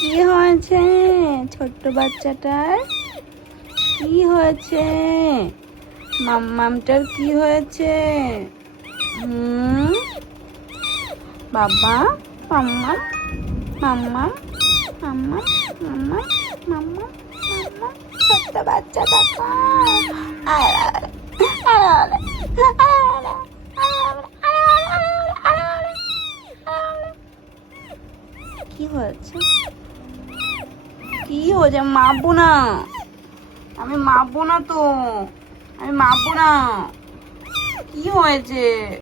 কি হয়েছে ছোট্ট বাচ্চাটার? কি হয়েছে? মাম্মামটার কি হয়েছে? বাবা, মাম্মা, মাম্মা, মাম্মা, মাম্মা, মাম্মা, মাম্মা, ছোট্ট বাচ্চা দেখো। কি হয়েছে? কি হয়েছে? মাপবো না, আমি মাপবো না তো, আমি মাপবো না। কি হয়েছে?